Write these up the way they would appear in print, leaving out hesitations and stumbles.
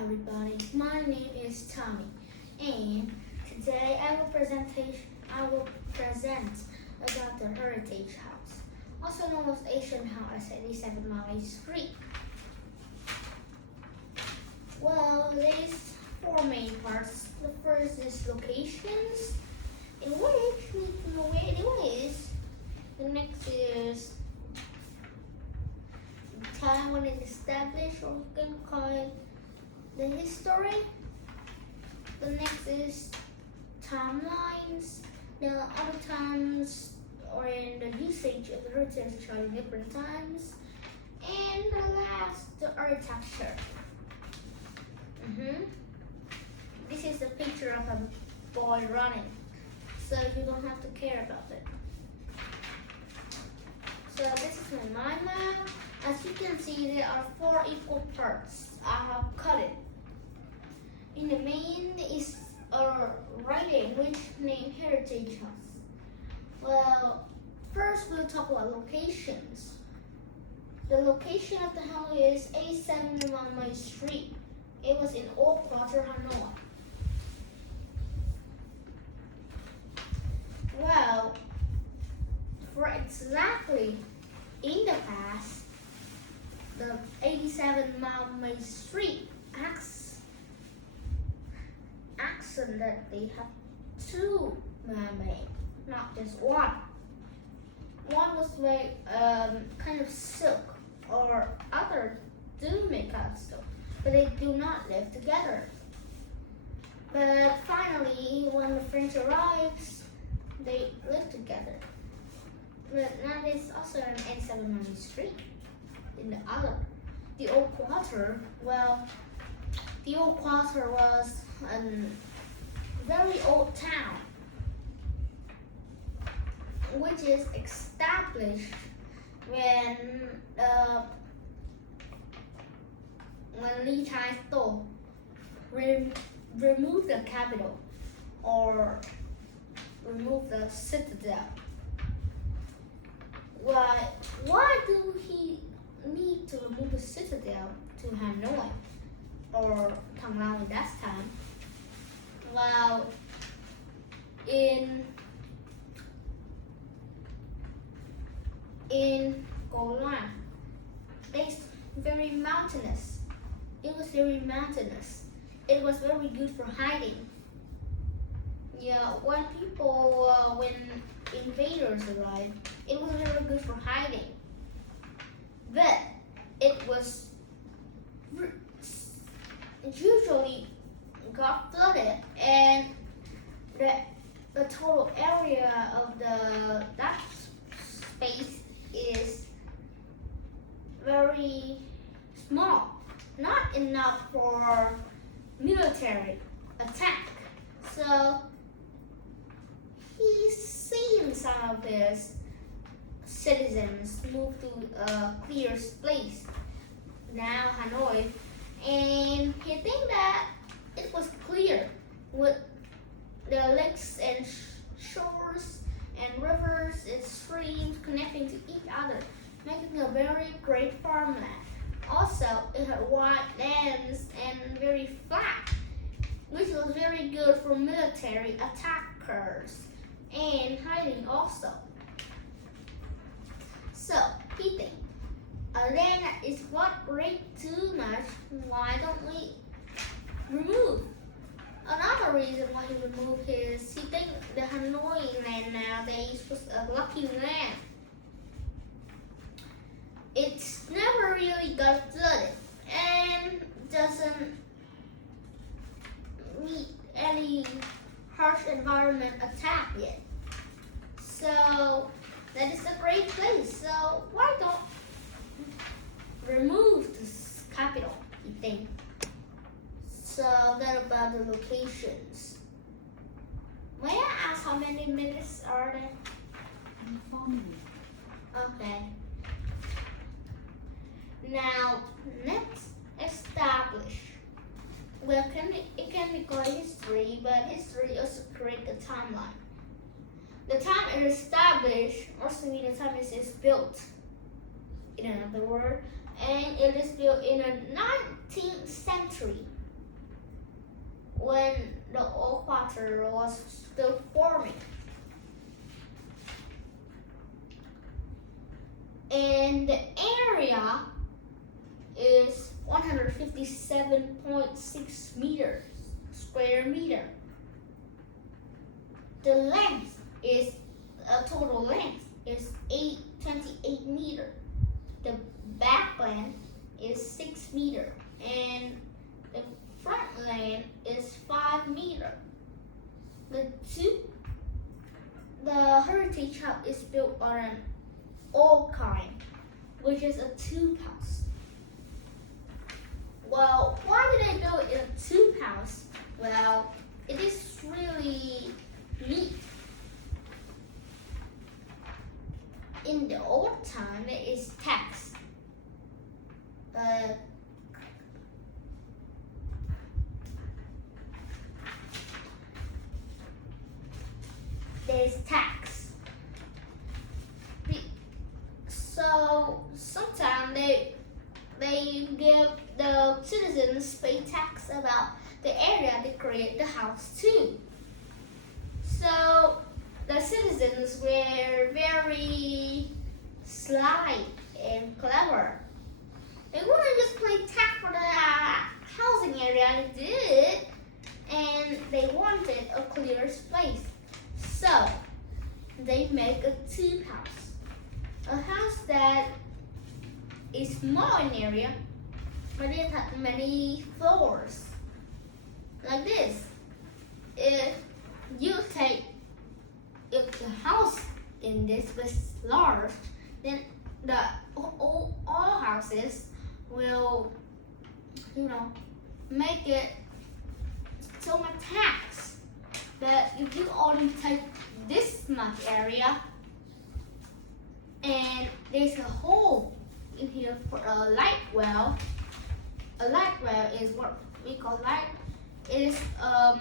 everybody, my name is Tommy, and today I will present about the Heritage House, also known as Asian House at 87 Mile Street. Well, there's four main parts. The first is locations, in which we need to know where it is. The next is the time when it established, or you can call it the history. The next is timelines, the other times or in the usage of the heritage during different times, and the last, the architecture. This is a picture of a boy running, so you don't have to care about it. So this is my mind map. As you can see, there are four equal parts. I have cut it. In the main is a writing which named Heritage House. Well, first we'll talk about locations. The location of the house is 87 Mile Street. It was in Old Quarter, Hanoi. Well, for exactly in the past, the 87 Mile Street accent that they have two mermaids, not just one. One was made kind of silk, or other do make out of silk, but they do not live together. But finally, when the French arrives, they live together. But now there's also an 87 Mile Street in the Old Quarter. Well, the Old Quarter was a very old town, which is established when Li Chai-to removed the capital, or removed the citadel. Why do he need to remove the citadel to Hanoi, or Thăng Long at that time? Well, in Go Loan, it's very mountainous. It was very mountainous. It was very good for hiding. Yeah, when invaders arrived, it was very good for hiding. But it was usually got flooded, and the total area of that space is very small, not enough for military attack. So he's seen some of his citizens move to a clear place, now Hanoi, and he think that it was clear with the lakes and shores and rivers and streams connecting to each other, making a very great farmland. Also, it had wide lands and very flat, which was very good for military attackers and hiding also. So he think, land is what rate too much, why don't we remove? Another reason why he removed is he think the Hanoi land nowadays was a lucky land. It's never really got flooded and doesn't meet any harsh environment attack yet. So that is a great place. So why don't remove this capital, you think? So that about the locations. May I ask how many minutes are there? 4 minutes. Okay. Now let's establish. Well, it can be called history, but history also creates a timeline. The time it is established also means the time it is built, in another word, and it is built in the 19th century. when the old quarter was still forming. And the area is 157.6 meters square meter. The length is total length is 28 meter. The back length is 6 meter, and the front length is 5 meter. The Heritage House is built on an old kind, which is a tube house. Well, why did they build it in a tube house? Well, it is really neat. In the old time, it is tax. There's tax. So sometimes they give the citizens pay tax about the area they create the house to. So the citizens were very sly and clever. They wouldn't just pay tax for the housing area they did, and they wanted a clear space. So they make a tube house. A house that is small in area, but it has many floors. Like this. If the house in this was large, then all houses will, make it so much tax. But if you only take this much area, and there's a hole in here for a light well. A light well is what we call light. It is a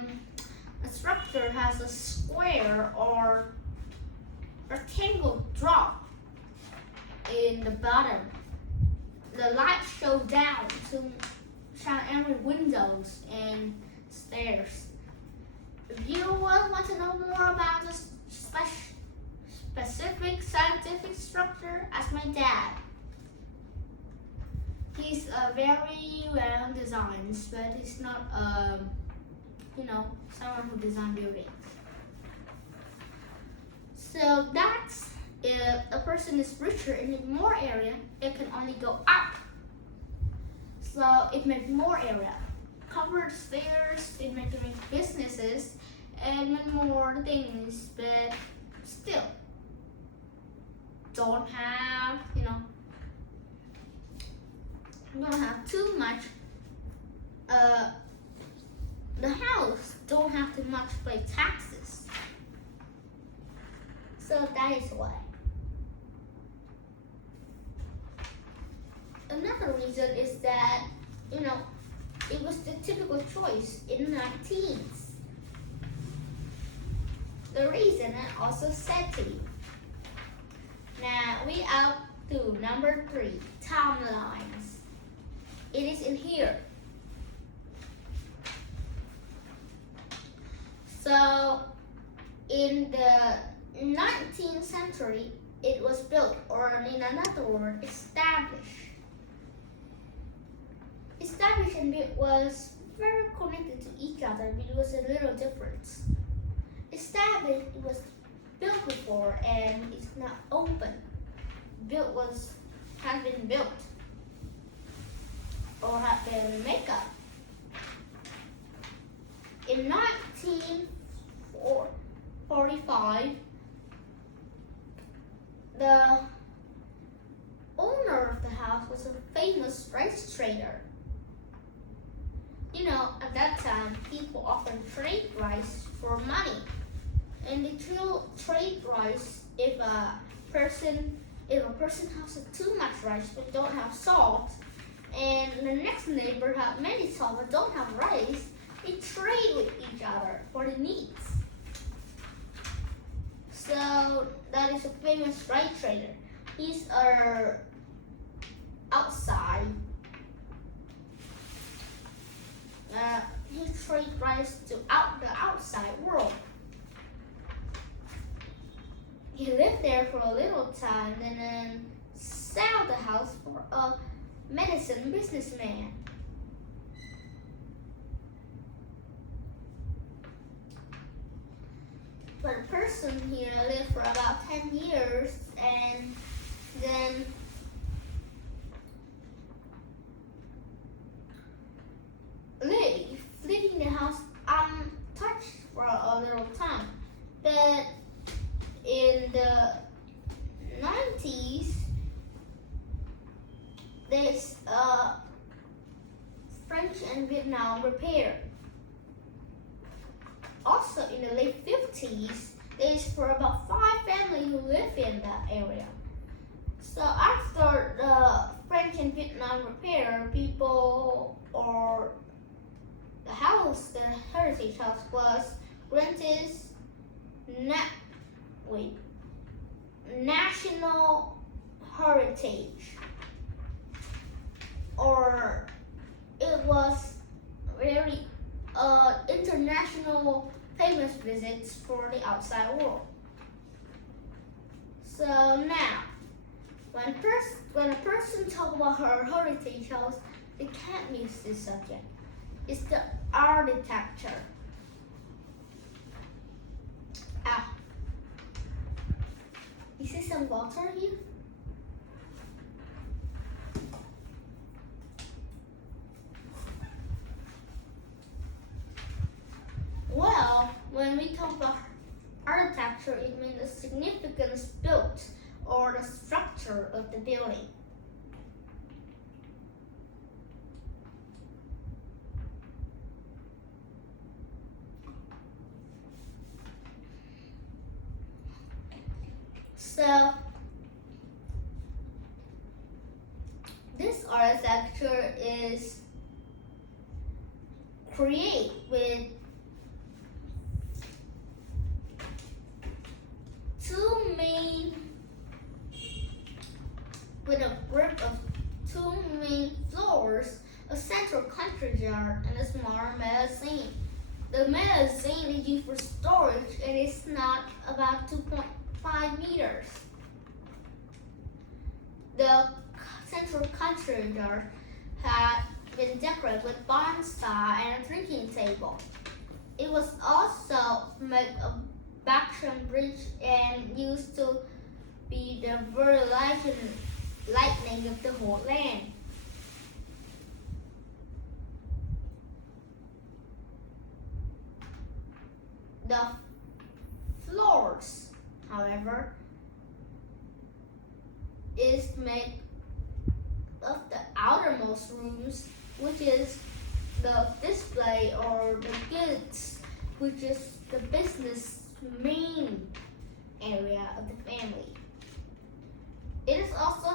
structure has a square or rectangle drop in the bottom. The light shows down to shine every windows and stairs. If you want to know more about this specific scientific structure, ask my dad. He's very well designed, but he's not someone who designs buildings. So that's if a person is richer and need more area, it can only go up. So it makes more area. Covered stairs, it makes businesses and more things, but still don't have, don't have too much. The house don't have too much pay taxes. So that is why. Another reason is that, it was the typical choice in the 19th. The reason I also said to you. Now we up to number 3, timelines. It is in here. So in the 19th century, it was built, or in another word, established. Established and built was very connected to each other, but it was a little difference. Established, it was built before and it's not open. Built had been built or had been made up. In 1945, the owner of the house was a famous rice trader. At that time, people often trade rice for money. And they trade rice if a person has too much rice but don't have salt, and the next neighbor have many salt but don't have rice, they trade with each other for the needs. So that is a famous rice trader. These are outside. He trade rights to the outside world. He lived there for a little time and then sold the house for a medicine businessman. But a person here lived for about 10 years and then leaving the house untouched for a little time. But in the 90s, there's French and Vietnam repair. Also in the late 50s, there's for about 5 families who live in that area. So after the French and Vietnam repair, people or the house, the Heritage House was granted national heritage, or it was very international famous visits for the outside world. So now, when a person talks about her heritage house, they can't miss this subject. It's the architecture. You see some water here? Well, when we talk about architecture, it means the significance built or the structure of the building. So this architecture is created with a group of 2 main floors, a central country yard, and a smaller magazine. The magazine is used for storage and it's not about 2.5 meters. The central country yard had been decorated with bonsai and a drinking table. It was also made of backstone bridge and used to be the lightning of the whole land. The floors, however, is made of the outermost rooms, which is the display or the goods, which is the business main area of the family. It is also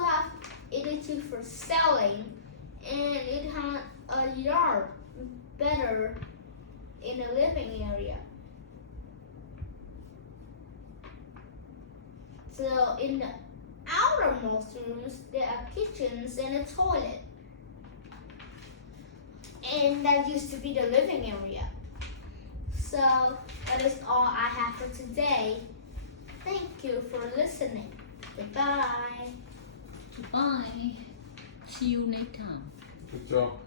used for selling, and it had a yard better in the living area. So in the outermost rooms, there are kitchens and a toilet. And that used to be the living area. So that is all I have for today. Thank you for listening. Goodbye. Goodbye. See you next time. Good job.